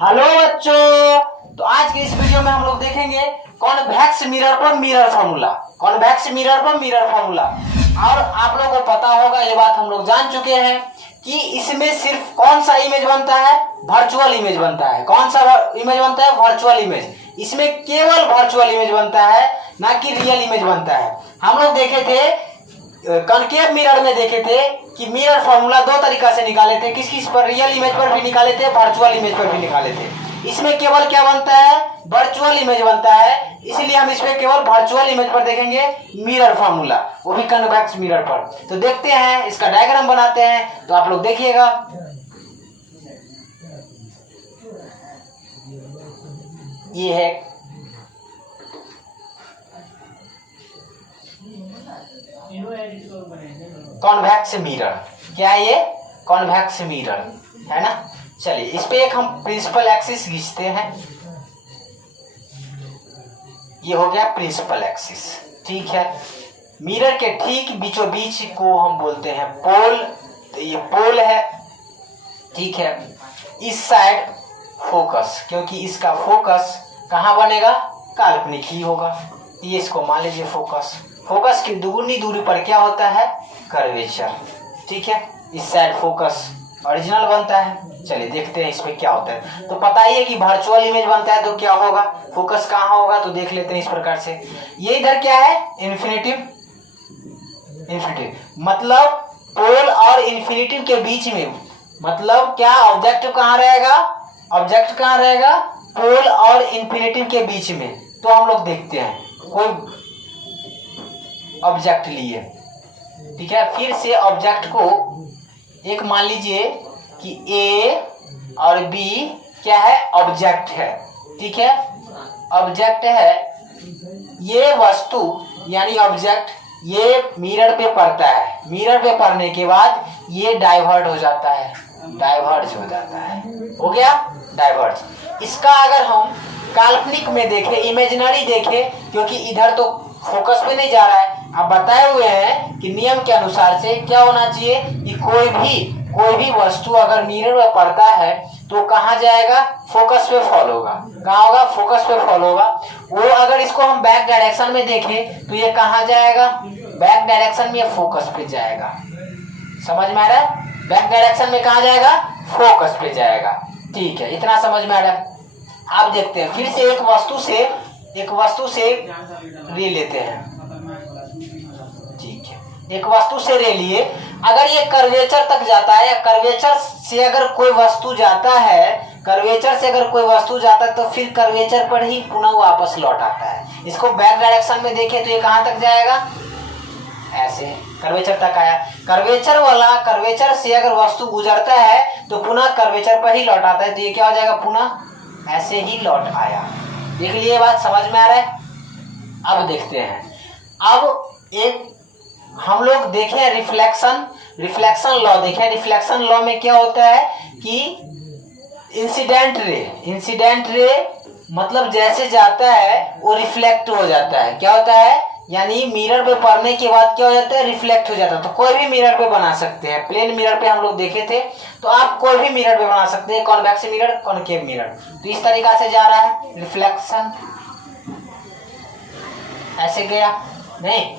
Hello बच्चों, तो आज के इस वीडियो में हम लोग देखेंगे कॉन्वेक्स मिरर पर मिरर फार्मूला। कॉन्वेक्स मिरर पर मिरर फार्मूला। और आप लोगों को पता होगा, ये बात हम लोग जान चुके हैं कि इसमें सिर्फ कौन सा इमेज बनता है, वर्चुअल इमेज बनता है। कौन सा इमेज बनता है? Virtual image. इसमें केवल वर्चुअल इमेज बनता है, ना कि रियल इमेज बनता है। हम लोग देखे थे कॉन्केव मिरर में, देखे थे कि मिरर फार्मूला दो तरीका से निकाले थे। किस किस पर? रियल इमेज पर भी निकाले थे, वर्चुअल इमेज पर भी निकाले थे। इसमें केवल क्या बनता है? वर्चुअल इमेज बनता है। इसलिए हम इसमें केवल वर्चुअल इमेज पर देखेंगे मिरर फार्मूला, वो भी कन्वेक्स मिरर पर। तो देखते हैं, इसका डायग्राम बनाते हैं, तो आप लोग देखिएगा। ये है कॉन्वेक्स मिरर। क्या है ये? कॉन्वेक्स मिरर है ना। चलिए, इस पे एक हम प्रिंसिपल एक्सिस खींचते हैं। ये हो गया प्रिंसिपल एक्सिस, ठीक है। मिरर के ठीक बीचों बीच को हम बोलते हैं पोल। तो ये पोल है, ठीक है। इस साइड फोकस, क्योंकि इसका फोकस कहाँ बनेगा? काल्पनिक ही होगा। ये इसको मान लीजिए फोकस। फोकस की दुगुनी दूरी पर क्या होता है? कर्वेचर, ठीक है। इस साइड फोकस ओरिजिनल बनता है। चलिए देखते हैं इस पे क्या होता है। तो पता ही है कि वर्चुअल इमेज बनता है तो क्या होगा? फोकस कहाँ होगा? तो देख लेते हैं इस प्रकार से। ये इधर क्या है? इन्फिनिटिव। इन्फिनिटिव मतलब पोल और इन्फिनिटिव के बीच में, मतलब क्या ऑब्जेक्ट कहाँ रहेगा? ऑब्जेक्ट कहाँ रहेगा? पोल और इन्फिनिटिव के बीच में। तो हम लोग देखते हैं, कोई ऑब्जेक्ट लिए, ठीक है। फिर से ऑब्जेक्ट को एक मान लीजिए कि ए और बी क्या है? ऑब्जेक्ट है, ठीक है। ऑब्जेक्ट है। ये वस्तु यानी ऑब्जेक्ट ये मिरर पे पड़ता है। मिरर पे पड़ने के बाद ये डाइवर्ट हो जाता है, डाइवर्ज हो जाता है। हो गया डाइवर्ज। इसका अगर हम काल्पनिक में देखें, इमेजिनरी देखें, क्योंकि इधर तो फोकस पे नहीं जा रहा है। आप बताए हुए हैं कि नियम के अनुसार से क्या होना चाहिए कि कोई भी वस्तु अगर मिरर में पड़ता है तो कहाँ जाएगा? फोकस पे फॉल होगा। कहाँ होगा? फोकस पे फॉल होगा। वो अगर इसको हम बैक डायरेक्शन में देखें तो ये कहाँ जाएगा? बैक डायरेक्शन में फोकस पे जाएगा। समझ में आ रहा है? बैक डायरेक्शन में कहाँ जाएगा? फोकस पे जाएगा, ठीक है। इतना समझ में आ रहा है। आप देखते हैं, फिर से एक वस्तु से रे लेते हैं, ठीक है। एक वस्तु से रे लिए, अगर ये कर्वेचर तक जाता है, या कर्वेचर से अगर कोई वस्तु जाता है, कर्वेचर से अगर कोई वस्तु जाता है तो फिर कर्वेचर पर ही पुनः वापस लौट आता है। इसको बैक डायरेक्शन में देखें तो ये कहाँ तक जाएगा? ऐसे कर्वेचर तक आया। कर्वेचर से अगर वस्तु गुजरता है तो पुनः कर्वेचर पर ही लौट आता है। तो ये क्या हो जाएगा? पुनः ऐसे ही लौट आया। देख लिए, बात समझ में आ रहा है? अब देखते हैं, अब एक हम लोग देखें रिफ्लेक्शन लॉ देखें। रिफ्लेक्शन लॉ में क्या होता है कि इंसिडेंट रे मतलब जैसे जाता है वो रिफ्लेक्ट हो जाता है। क्या होता है? यानी मिरर पे पड़ने के बाद क्या हो जाता है? रिफ्लेक्ट हो जाता है। तो कोई भी मिरर पे बना सकते हैं। प्लेन मिरर पे हम लोग देखे थे, तो आप कोई भी मिरर पे बना सकते हैं। Convex mirror, concave mirror. तो इस तरीका से जा रहा है रिफ्लेक्शन। ऐसे गया नहीं,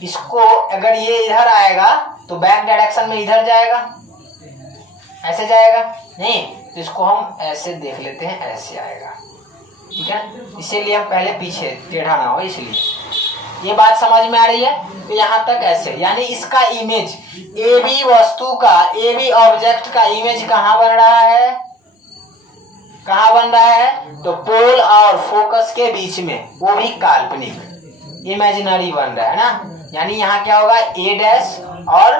इसको अगर ये इधर आएगा तो बैक डायरेक्शन में इधर जाएगा, ऐसे जाएगा नहीं। तो इसको हम ऐसे देख लेते हैं, ऐसे आएगा, ठीक है। इसीलिए हम पहले पीछे टेढ़ा ना हो, इसलिए। ये बात समझ में आ रही है? तो यहाँ तक ऐसे, यानी इसका इमेज ए बी वस्तु का, ए बी ऑब्जेक्ट का इमेज कहाँ बन रहा है? कहाँ बन रहा है? तो पोल और फोकस के बीच में, वो भी काल्पनिक, इमेजिनरी बन रहा है ना। यानी यहाँ क्या होगा? ए डैश और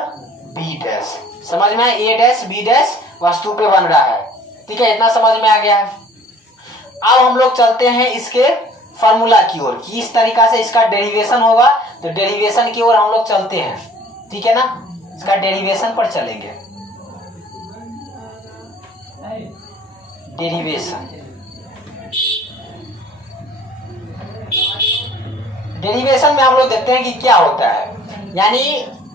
बी डैश। समझ में? ए डैश बी डैश वस्तु पे बन रहा है, ठीक है। इतना समझ में आ गया है। अब हम लोग चलते हैं इसके फॉर्मूला की ओर, कि इस तरीका से इसका डेरिवेशन होगा। तो डेरिवेशन की ओर हम लोग चलते हैं, ठीक है ना। इसका डेरिवेशन पर चलेंगे। डेरिवेशन में हम लोग देखते हैं कि क्या होता है। यानी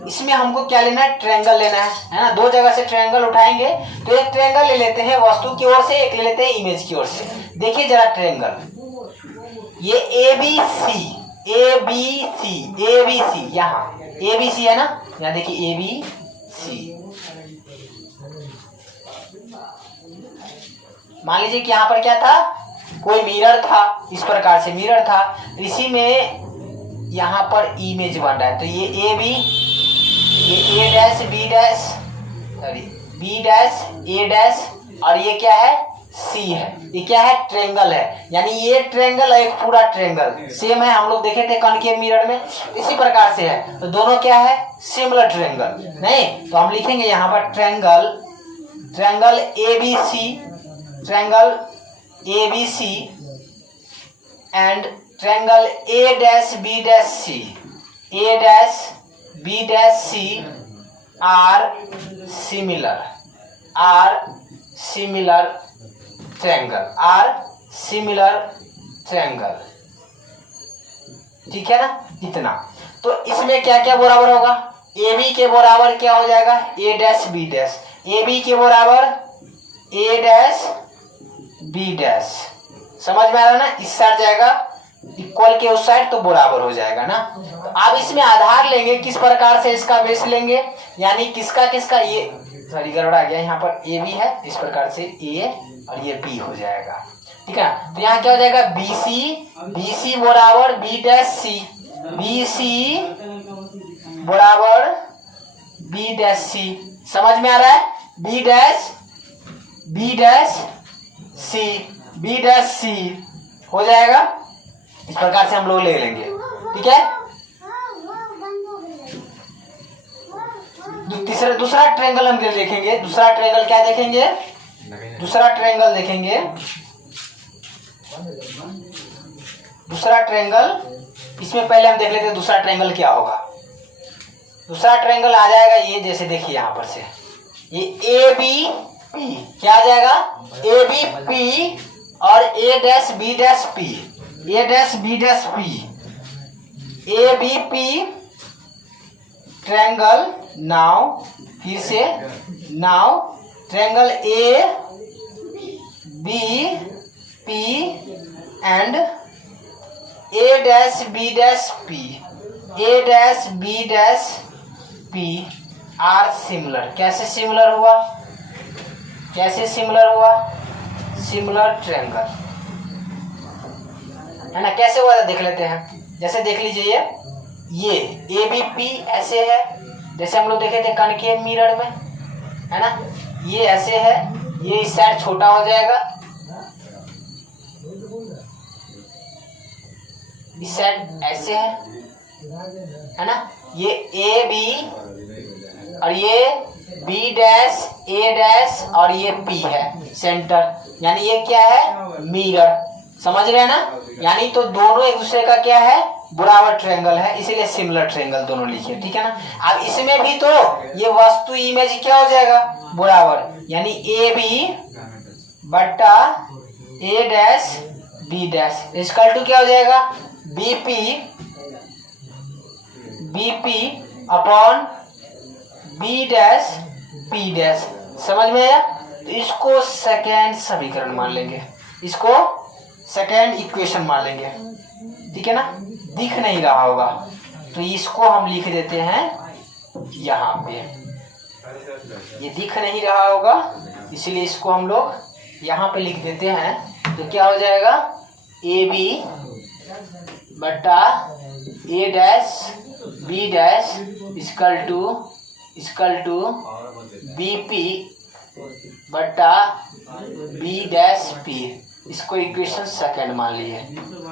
इसमें हमको क्या लेना है, ट्रायंगल लेना है ना। दो जगह से ट्रायंगल उठाएंगे तो एक ट्रायंगल ले लेते हैं वस्तु की ओर से, एक ले लेते हैं इमेज की ओर से। देखिए जरा ट्रायंगल, ये ए बी सी, यहाँ ए बी सी है ना, यहाँ देखिए ए बी सी। मान लीजिए कि यहाँ पर क्या था, कोई मिरर था, इस प्रकार से मिरर था, इसी में यहाँ पर इमेज बन रहा है। तो ये ए बी, ये A dash B dash, sorry B dash A dash, और ये क्या है, सी है। ये क्या है, ट्रायंगल है। यानी ये ट्रायंगल एक पूरा ट्रायंगल सेम है, हम लोग देखे थे कॉनकेव मिरर में, इसी प्रकार से है। तो दोनों क्या है, सिमिलर ट्रायंगल। नहीं तो हम लिखेंगे यहाँ पर triangle A B C, triangle A B C and triangle A dash B dash C, A dash B dash C are similar triangle, ठीक है ना। इतना तो इसमें क्या क्या बराबर होगा, ए बी के बराबर क्या हो जाएगा, A dash B dash, A B के बराबर ए डैश बी डैश, समझ में आ रहा है ना। इस साइड जाएगा इक्वल के उस साइड तो बराबर हो जाएगा ना। तो अब इसमें आधार लेंगे, किस प्रकार से इसका बेस लेंगे, यानी किसका किसका, ये सॉरी गड़बड़ आ गया, यहाँ पर ए बी है, इस प्रकार से ए और ये बी हो जाएगा, ठीक है। तो यहाँ क्या हो जाएगा, बी सी बराबर बी डैश सी, बी सी बराबर बी डैश सी, समझ में आ रहा है। बी डैश सी हो जाएगा, इस प्रकार से हम लोग ले लेंगे, ठीक है। दूसरा ट्रायंगल हम देखेंगे, दूसरा ट्रायंगल क्या देखेंगे, दूसरा ट्रायंगल इसमें पहले हम देख लेते हैं दूसरा ट्रायंगल क्या होगा। दूसरा ट्रायंगल आ जाएगा ये, जैसे देखिए यहाँ पर से ये ए बी पी, क्या आ जाएगा, ए बी पी और A dash B dash P, A dash B dash P, A B P triangle. Now फिर से triangle A B P and A dash B dash P, A dash B dash P are similar. कैसे similar हुआ, similar triangle है ना। कैसे हुआ देख लेते हैं, जैसे देख लीजिए ये ए बी पी ऐसे है, जैसे हम लोग देखे थे कॉनकेव मिरर में, है ना। ये ऐसे है, ये इस साइड छोटा हो जाएगा, इस साइड ऐसे है ना। ये ए बी और ये बी डैश ए डैश और ये पी है सेंटर, यानी ये क्या है, मिरर, समझ रहे हैं ना। यानी तो दोनों एक दूसरे का क्या है, बराबर ट्रायंगल है, इसीलिए सिमिलर ट्रायंगल दोनों लिखे, ठीक है ना। अब इसमें भी तो ये वस्तु इमेज क्या हो जाएगा, बराबर, यानी ए बी बट्टा A dash B dash equal to क्या हो जाएगा, B P upon B dash P dash, समझ में आया। तो इसको सेकेंड समीकरण मान लेंगे, इसको सेकेंड इक्वेशन मान लेंगे, ठीक है ना। दिख नहीं रहा होगा तो इसको हम लिख देते हैं यहाँ पे, ये दिख नहीं रहा होगा इसलिए इसको हम लोग यहाँ पे लिख देते हैं। तो क्या हो जाएगा, ए बी बट्टा A dash B dash equal to B P बट्टा बी डैश पी, इसको इक्वेशन सेकंड मान लिए,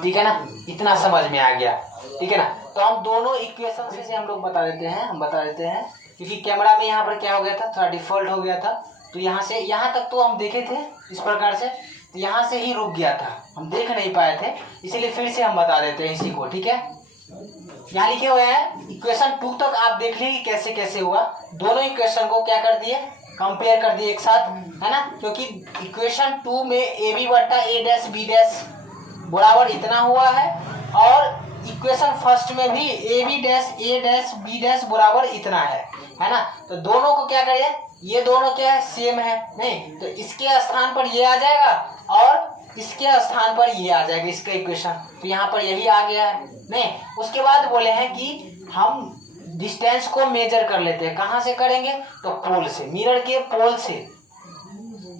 ठीक है ना। इतना समझ में आ गया, ठीक है ना। तो हम दोनों इक्वेशन से हम लोग बता देते हैं, क्योंकि कैमरा में यहाँ पर क्या हो गया था, थोड़ा डिफॉल्ट हो गया था, तो यहाँ से यहाँ तक तो हम देखे थे इस प्रकार से, तो यहाँ से ही रुक गया था, हम देख नहीं पाए थे, इसीलिए फिर से हम बता देते हैं इसी को, ठीक है। यहाँ लिखे हुए हैं इक्वेशन 2 तक आप देख लीजिए कैसे कैसे हुआ। दोनों इक्वेशन को क्या कर दिए, कंपेयर कर दिए एक साथ, है ना। क्योंकि इक्वेशन 2 में ए बी बट्टा ए डैश बी डैश बराबर इतना हुआ है, और इक्वेशन फर्स्ट में भी A B dash A dash B dash बराबर इतना है ना। तो दोनों को क्या करिए, ये दोनों क्या है, सेम है नहीं, तो इसके स्थान पर ये आ जाएगा और इसके स्थान पर ये आ जाएगा इसका इक्वेशन। तो यहाँ पर यही आ गया है नहीं। उसके बाद बोले हैं कि हम डिस्टेंस को मेजर कर लेते हैं। कहाँ से करेंगे, तो पोल से, मिरर के पोल से,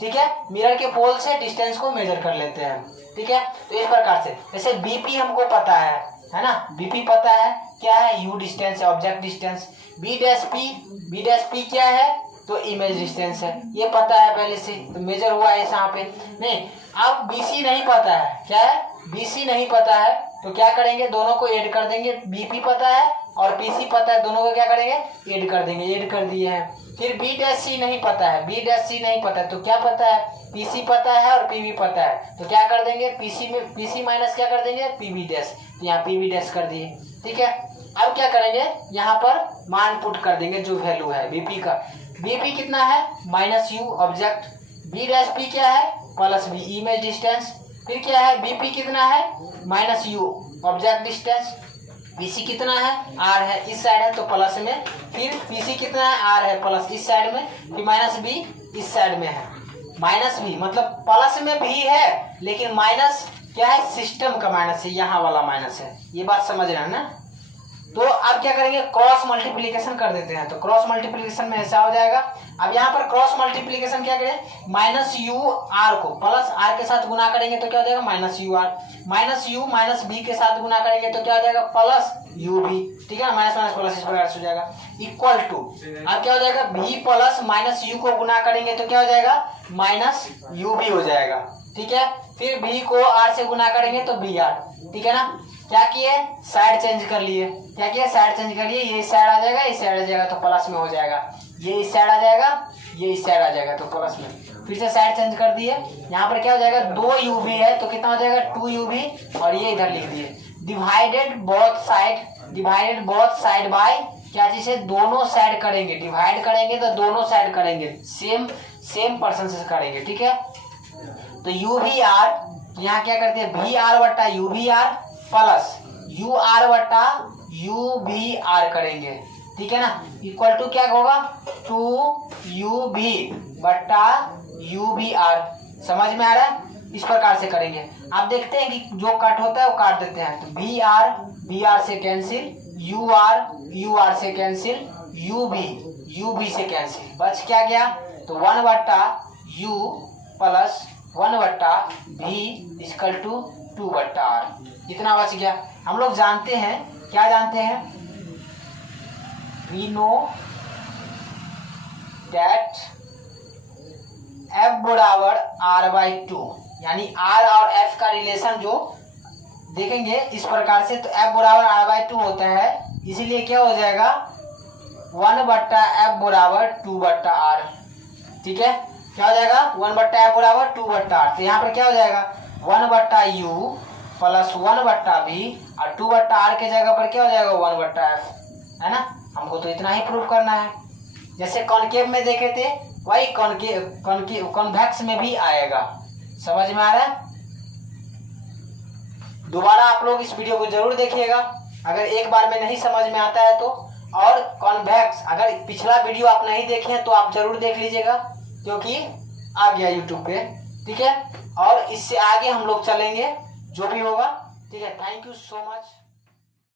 ठीक है, मिरर के पोल से डिस्टेंस को मेजर कर लेते हैं, ठीक है। तो इस प्रकार से, जैसे बीपी हमको पता है ना, बीपी पता है क्या है, यू डिस्टेंस है, object distance. B dash P क्या है, तो इमेज डिस्टेंस है, ये पता है पहले से, तो मेजर हुआ है यहाँ पे नहीं। अब बीसी नहीं पता है, क्या है, बीसी नहीं पता है, तो क्या करेंगे, दोनों को ऐड कर देंगे। बीपी पता है और पीसी पता है, दोनों को क्या करेंगे, ऐड कर देंगे, ऐड कर दिए हैं। फिर बी डैश सी नहीं पता है, बी डैश सी नहीं पता है, तो क्या पता है, पीसी पता है और पीवी पता है, तो क्या कर देंगे, पीसी माइनस क्या कर देंगे, पीवी डैश, तो यहाँ पीवी डैश कर दिए, ठीक है। अब क्या करेंगे, यहाँ पर मान पुट कर देंगे जो वैल्यू है बीपी का। बीपी कितना है, minus U object, B dash P क्या है, प्लस बी इमेज डिस्टेंस। फिर क्या है, बीपी कितना है, minus U object distance. PC कितना है, आर है, इस साइड है तो प्लस में। फिर पीसी कितना है, आर है, प्लस इस साइड में। फिर माइनस बी इस साइड में है, माइनस बी मतलब प्लस में भी है, लेकिन माइनस क्या है, सिस्टम का माइनस है, यहाँ वाला माइनस है, ये बात समझ रहे हैं ना। तो अब क्या करेंगे, क्रॉस मल्टीप्लीकेशन कर देते हैं। तो क्रॉस मल्टीप्लीकेशन में ऐसा हो जाएगा। अब यहाँ पर क्रॉस मल्टीप्लीकेशन क्या करें, माइनस यू आर को प्लस आर के साथ गुना करेंगे तो क्या हो जाएगा, minus U R. Minus U minus B के साथ गुना करेंगे तो क्या हो जाएगा, प्लस यू बी, ठीक है ना, माइनस माइनस प्लस इस प्रकार से हो जाएगा। इक्वल टू, अब क्या हो जाएगा, बी प्लस माइनस यू को गुना करेंगे तो क्या हो जाएगा, माइनस यू बी हो जाएगा, ठीक है। फिर बी को आर से गुना करेंगे तो बी आर, ठीक है ना। क्या किए, साइड चेंज कर लिए, क्या किया, साइड चेंज कर लिए, ये इस साइड आ जाएगा, इस साइड आ जाएगा तो प्लस में हो जाएगा, ये इस साइड आ जाएगा, ये इस साइड आ जाएगा तो प्लस में। फिर से साइड चेंज कर दिए, यहाँ पर क्या हो जाएगा, 2 यूवी है तो कितना हो जाएगा, 2 यूवी, और ये इधर लिख दिए। डिवाइडेड बोथ साइड बाय क्या चीज है, दोनों साइड करेंगे, डिवाइड करेंगे तो दोनों साइड करेंगे, सेम पर्सन से करेंगे, ठीक है। तो यू भी आर, यहाँ क्या करते हैं, वी आर बट्टा यू भी आर प्लस यू आर बट्टा यू भी आर करेंगे, ठीक है ना। इक्वल टू क्या होगा, 2 यू भी बट्टा यू भी आर। समझ में आ रहा है, इस प्रकार से करेंगे। आप देखते हैं कि जो कट होता है वो काट देते हैं, तो बी आर से कैंसिल, यू आर से कैंसिल, यू बी से कैंसिल, बच क्या गया, तो 1 बट्टा यू प्लस 1 बट्टा भी इक्वल टू 2 बट्टा आर, इतना बच गया। हम लोग जानते हैं, क्या जानते हैं, वी नो दैट एफ बराबर r/2, यानी r और f का रिलेशन जो देखेंगे इस प्रकार से, तो f बराबर r/2 होता है, इसीलिए क्या हो जाएगा, 1 बट्टा f बराबर 2 बट्टा r, ठीक है। क्या हो जाएगा, 1 बट्टा f बराबर 2 बट्टा r। तो यहाँ पर क्या हो जाएगा, 1 बट्टा u प्लस 1 बट्टा बी और 2 बट्टा आर के जगह पर क्या हो जाएगा, 1 बट्टा एफ, है ना। हमको तो इतना ही प्रूव करना है। जैसे कॉनकेव में देखे थे वही कॉन्वेक्स में भी आएगा। समझ में आ रहा है। दोबारा आप लोग इस वीडियो को जरूर देखिएगा अगर एक बार में नहीं समझ में आता है तो। और कॉन्वेक्स अगर पिछला वीडियो आप नहीं देखे हैं तो आप जरूर देख लीजिएगा क्योंकि आ गया यूट्यूब पे, ठीक है। और इससे आगे हम लोग चलेंगे जो भी होगा, ठीक है। Thank you so much.